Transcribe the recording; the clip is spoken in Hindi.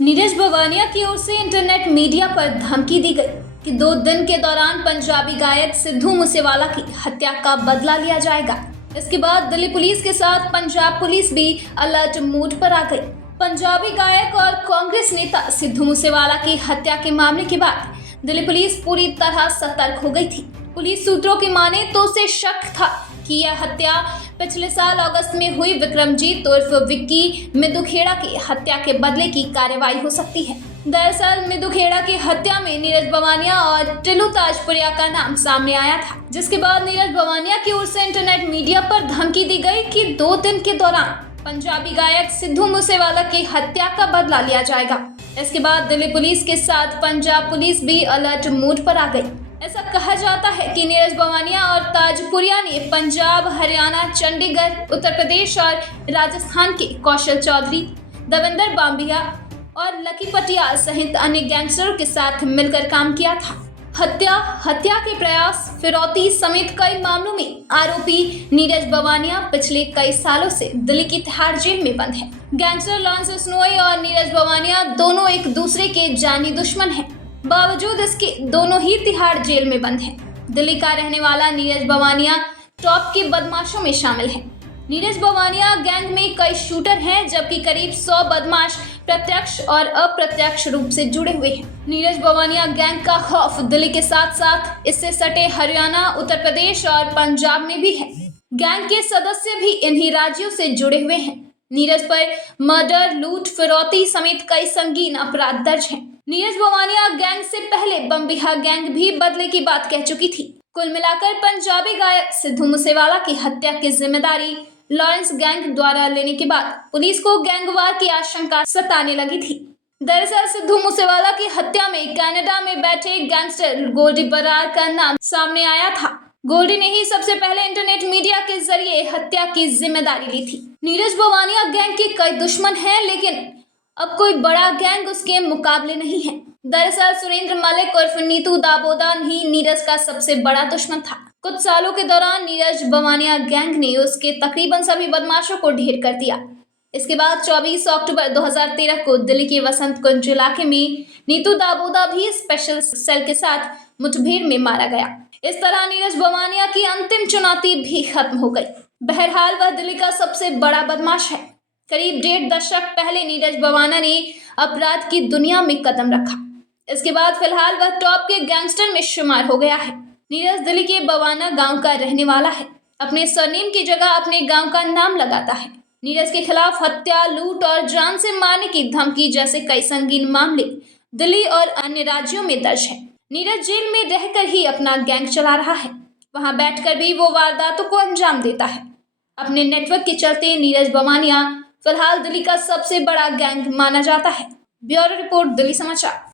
नीरज बवानिया की ओर से इंटरनेट मीडिया पर धमकी दी गई कि 2 दिन के दौरान पंजाबी गायक सिद्धू मूसेवाला की हत्या का बदला लिया जाएगा। इसके बाद दिल्ली पुलिस के साथ पंजाब पुलिस भी अलर्ट मोड पर आ गई। पंजाबी गायक और कांग्रेस नेता सिद्धू मूसेवाला की हत्या के मामले के बाद दिल्ली पुलिस पूरी तरह सतर्क हो गई थी। पुलिस सूत्रों की माने तो उसे शक था कि यह हत्या पिछले साल अगस्त में हुई विक्रमजीत उर्फ विक्की मिदुखेड़ा की हत्या के बदले की कार्रवाई हो सकती है। दरअसल मिदुखेड़ा की हत्या में नीरज बवानिया और टिल्लू ताजपुरिया का नाम सामने आया था, जिसके बाद नीरज बवानिया की ओर से इंटरनेट मीडिया पर धमकी दी गई कि 2 दिन के दौरान पंजाबी गायक सिद्धू मूसेवाला की हत्या का बदला लिया जाएगा। इसके बाद दिल्ली पुलिस के साथ पंजाब पुलिस भी अलर्ट मोड पर आ गई। ऐसा कहा जाता है कि नीरज बवानिया और ताजपुरिया ने पंजाब, हरियाणा, चंडीगढ़, उत्तर प्रदेश और राजस्थान के कौशल चौधरी, देवेंद्र बाम्बिया और लकी पटियाल सहित अन्य गैंगस्टरों के साथ मिलकर काम किया था। हत्या के प्रयास, फिरौती समेत कई मामलों में आरोपी नीरज बवानिया पिछले कई सालों से दिल्ली की तिहाड़ जेल में बंद है। गैंगस्टर लॉरेंस बिश्नोई और नीरज बवानिया दोनों एक दूसरे के जानी दुश्मन हैं। बावजूद इसके दोनों ही तिहाड़ जेल में बंद हैं। दिल्ली का रहने वाला नीरज बवानिया टॉप के बदमाशों में शामिल है। नीरज बवानिया गैंग में कई शूटर हैं, जबकि करीब 100 बदमाश प्रत्यक्ष और अप्रत्यक्ष रूप से जुड़े हुए हैं। नीरज बवानिया गैंग का खौफ दिल्ली के साथ साथ इससे सटे हरियाणा, उत्तर प्रदेश और पंजाब में भी है। गैंग के सदस्य भी इन्हीं राज्यों से जुड़े हुए हैं। नीरज पर मर्डर, लूट, फिरौती समेत कई संगीन अपराध दर्ज हैं। नीरज बवानिया गैंग से पहले बम्बिहा गैंग भी बदले की बात कह चुकी थी। कुल मिलाकर पंजाबी गायक सिद्धू मूसेवाला की हत्या की जिम्मेदारी लॉरेंस गैंग द्वारा लेने के बाद पुलिस को गैंगवार की आशंका सताने लगी थी। दरअसल सिद्धू मूसेवाला की हत्या में कनाडा में बैठे गैंगस्टर गोल्डी बरार का नाम सामने आया था। गोल्डी ने ही सबसे पहले इंटरनेट मीडिया के जरिए हत्या की जिम्मेदारी ली थी। नीरज बवानिया गैंग के कई दुश्मन हैं, लेकिन अब कोई बड़ा गैंग उसके मुकाबले नहीं है। दरअसल सुरेंद्र मलिक उर्फ नीतू दाबोदा ही नीरज का सबसे बड़ा दुश्मन था। कुछ सालों के दौरान नीरज बवानिया गैंग ने उसके तकरीबन सभी बदमाशों को ढेर कर दिया। इसके बाद 24 अक्टूबर 2013 को दिल्ली के वसंत कुंज इलाके में नीतू दाबोदा भी स्पेशल सेल के साथ मुठभेड़ में मारा गया। इस तरह नीरज बवानिया की अंतिम चुनौती भी खत्म हो गई। बहरहाल वह दिल्ली का सबसे बड़ा बदमाश है। करीब 1.5 दशक पहले नीरज बवानिया ने अपराध की दुनिया में कदम रखा। इसके बाद फिलहाल वह टॉप के गैंगस्टर में शुमार हो गया है। नीरज दिल्ली के बवाना गांव का रहने वाला है। अपने सरनेम की जगह अपने गांव का नाम लगाता है। नीरज के खिलाफ हत्या, लूट और जान से मारने की धमकी जैसे कई संगीन मामले दिल्ली और अन्य राज्यों में दर्ज है। नीरज जेल में रहकर ही अपना गैंग चला रहा है। वहां बैठकर भी वो वारदातों को अंजाम देता है। अपने नेटवर्क के चलते नीरज बवानिया फिलहाल दिल्ली का सबसे बड़ा गैंग माना जाता है। ब्यूरो रिपोर्ट, दिल्ली समाचार।